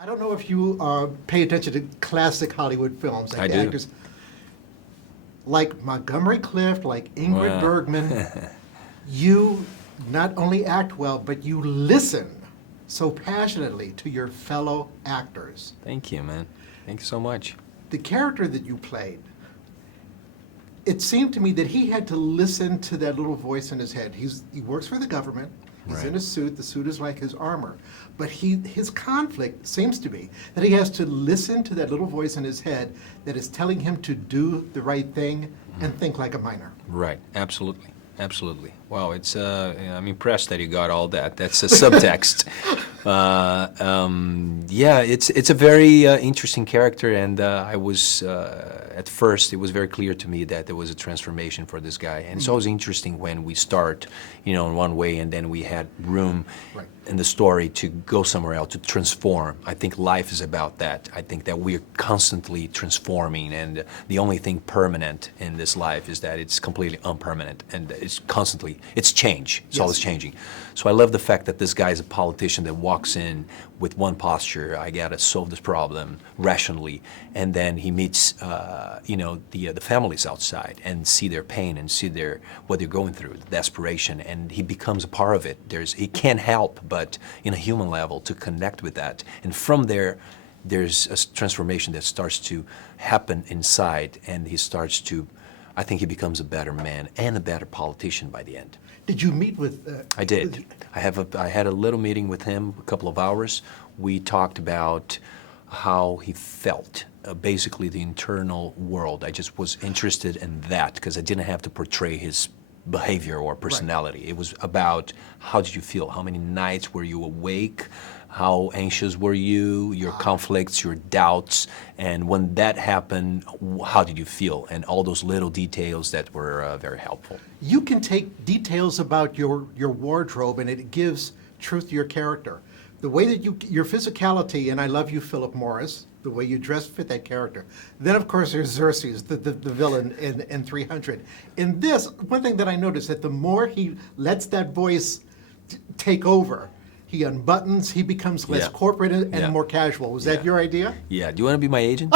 I don't know if you pay attention to classic Hollywood films. Like I the do. Actors, like Montgomery Clift, like Ingrid Wow. Bergman, you not only act well, but you listen so passionately to your fellow actors. Thank you, man. Thank you so much. The character that you played, it seemed to me that he had to listen to that little voice in his head. He works for the government. He's Right. in a suit. The suit is like his armor. But his conflict seems to be that he has to listen to that little voice in his head that is telling him to do the right thing and think like a miner. Right. Absolutely. Absolutely. Wow. It's. I'm impressed that you got all that. That's a subtext. Yeah. It's a very interesting character, and I was at first it was very clear to me that there was a transformation for this guy, and it's always interesting when we start, in one way, and then we had room. Right. In the story to go somewhere else, to transform. I think life is about that. I think that we're constantly transforming, and the only thing permanent in this life is that it's completely unpermanent, and it's change. It's Yes. always changing. So I love the fact that this guy is a politician that walks in with one posture: I gotta solve this problem rationally, and then he meets, the families outside and see their pain and see what they're going through, the desperation, and he becomes a part of it. He can't help but, in a human level, to connect with that, and from there, there's a transformation that starts to happen inside, and I think he becomes a better man and a better politician by the end. Did you meet with? I did. I had a little meeting with him, a couple of hours. We talked about how he felt, basically the internal world. I just was interested in that because I didn't have to portray his behavior or personality. It was about how did you feel? How many nights were you awake? How anxious were you? Your conflicts, your doubts, and when that happened, how did you feel? And all those little details that were very helpful. You can take details about your wardrobe and it gives truth to your character. The way that your physicality, and I love you, Philip Morris, the way you dress fit that character. Then, of course, there's Xerxes, the villain in 300. In this, one thing that I noticed, that the more he lets that voice take over, he unbuttons, he becomes less Yeah. corporate and Yeah. more casual. Was that Yeah. your idea? Yeah, do you want to be my agent?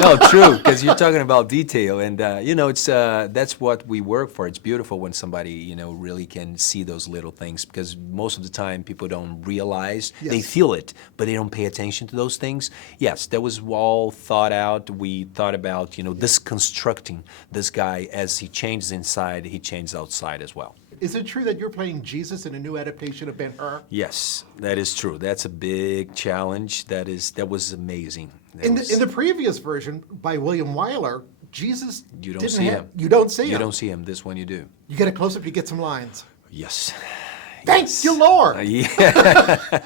No, true, because you're talking about detail, and it's that's what we work for. It's beautiful when somebody really can see those little things, because most of the time people don't realize. They Yes. feel it, but they don't pay attention to those things. Yes, that was all thought out. We thought about disconstructing this guy as he changes inside, he changes outside as well. Is it true that you're playing Jesus in a new adaptation of Ben-Hur? Yes, that is true. That's a big challenge. That was amazing. In the previous version by William Wyler, Jesus You don't didn't see have, him. You don't see him. You don't see him. This one you do. You get a close-up, you get some lines. Yes. Thank you, Lord! Yeah.